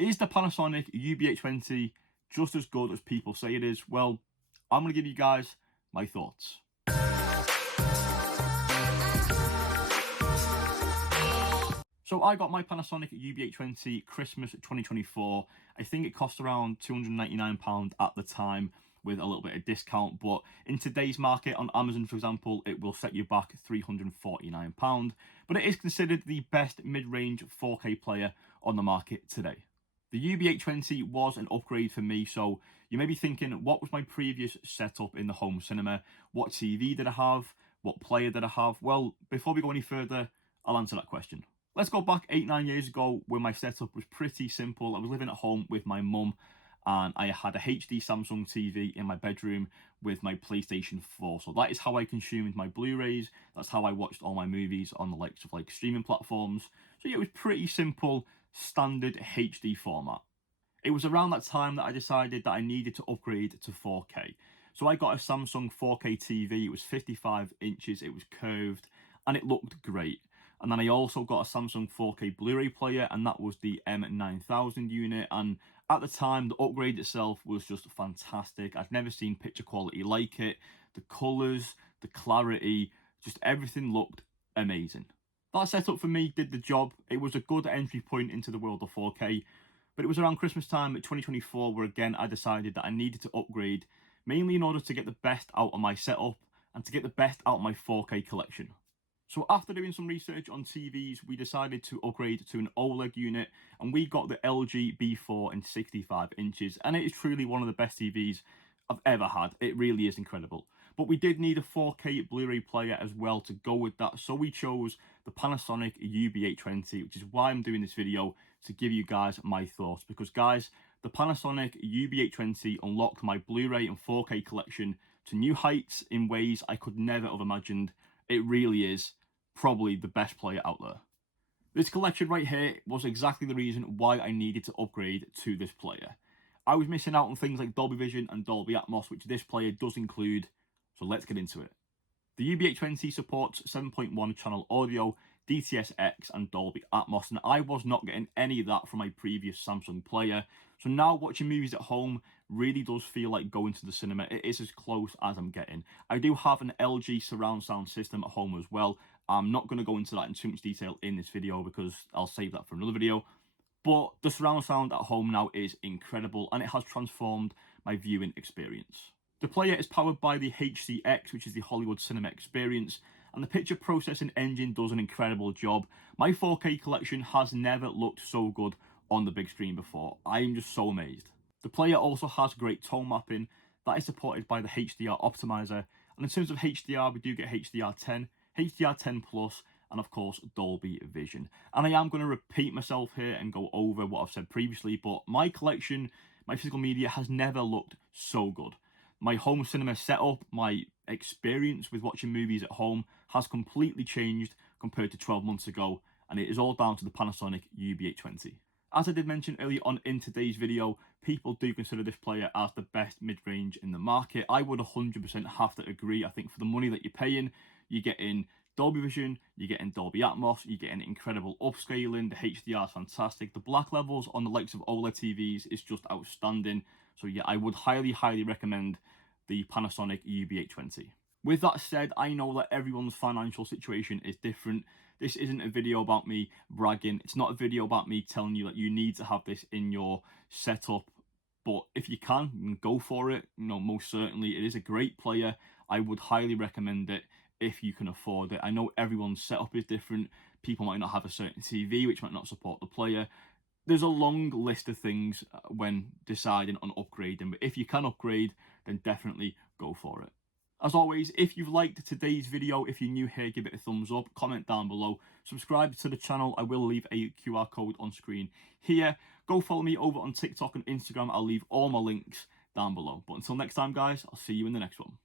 Is the Panasonic UB820 just as good as people say it is? Well, I'm going to give you guys my thoughts. So I got my Panasonic UB820 Christmas 2024. I think it cost around £299 at the time with a little bit of discount, but in today's market on Amazon, for example, it will set you back £349. But it is considered the best mid-range 4K player on the market today. The UB820 was an upgrade for me, so you may be thinking, what was my previous setup in the home cinema? What TV did I have? What player did I have? Well, before we go any further, I'll answer that question. Let's go back 8-9 years ago when my setup was pretty simple. I was living at home with my mum and I had a HD Samsung TV in my bedroom with my PlayStation 4. So that is how I consumed my Blu-rays. That's how I watched all my movies on the likes of like streaming platforms. So yeah, it was pretty simple, standard HD format. It was around that time that I decided that I needed to upgrade to 4K. So I got a Samsung 4K TV. It was 55 inches, it was curved, and it looked great. And then I also got a Samsung 4K Blu-ray player, and that was the M9000 unit. And at the time, the upgrade itself was just fantastic. I'd never seen picture quality like it. The colours, the clarity, just everything looked amazing. That setup for me did the job. It was a good entry point into the world of 4K. But it was around Christmas time at 2024 where again I decided that I needed to upgrade, mainly in order to get the best out of my setup and to get the best out of my 4K collection. So after doing some research on TVs, we decided to upgrade to an OLED unit, and we got the LG B4 in 65 inches, and it is truly one of the best TVs I've ever had. It really is incredible. But we did need a 4K Blu-ray player as well to go with that, so we chose the Panasonic UB820, which is why I'm doing this video, to give you guys my thoughts. Because guys, the Panasonic UB820 unlocked my Blu-ray and 4K collection to new heights in ways I could never have imagined. It really is probably the best player out there. This collection right here was exactly the reason why I needed to upgrade to this player. I was missing out on things like Dolby Vision and Dolby Atmos, which this player does include, so let's get into it. The UB820 supports 7.1 channel audio, DTS-X and Dolby Atmos, and I was not getting any of that from my previous Samsung player. So now watching movies at home really does feel like going to the cinema. It is as close as I'm getting. I do have an LG surround sound system at home as well. I'm not going to go into that in too much detail in this video because I'll save that for another video. But the surround sound at home now is incredible and it has transformed my viewing experience. The player is powered by the HCX, which is the Hollywood Cinema Experience, and the picture processing engine does an incredible job. My 4K collection has never looked so good on the big screen before. I am just so amazed. The player also has great tone mapping that is supported by the HDR optimizer, and in terms of HDR, we do get HDR10, HDR10 Plus, and of course Dolby Vision. And I am going to repeat myself here and go over what I've said previously, but my collection, my physical media has never looked so good. My home cinema setup, my experience with watching movies at home has completely changed compared to 12 months ago, and it is all down to the Panasonic UB820. As I did mention earlier on in today's video, people do consider this player as the best mid-range in the market. I would 100% have to agree. I think for the money that you're paying, you're getting Dolby Vision, you're getting Dolby Atmos, you're getting incredible upscaling, the HDR is fantastic, the black levels on the likes of OLED TVs is just outstanding. So yeah, I would highly recommend the Panasonic UB820. With that said, I know that everyone's financial situation is different. This isn't a video about me bragging. It's not a video about me telling you that you need to have this in your setup. But if you can, go for it. You know, most certainly, it is a great player. I would highly recommend it if you can afford it. I know everyone's setup is different. People might not have a certain TV, which might not support the player. There's a long list of things when deciding on upgrading, but if you can upgrade, then definitely go for it. As always, if you've liked today's video, if you're new here, give it a thumbs up, comment down below, subscribe to the channel. I will leave a QR code on screen here. Go follow me over on TikTok and Instagram. I'll leave all my links down below. But until next time, guys, I'll see you in the next one.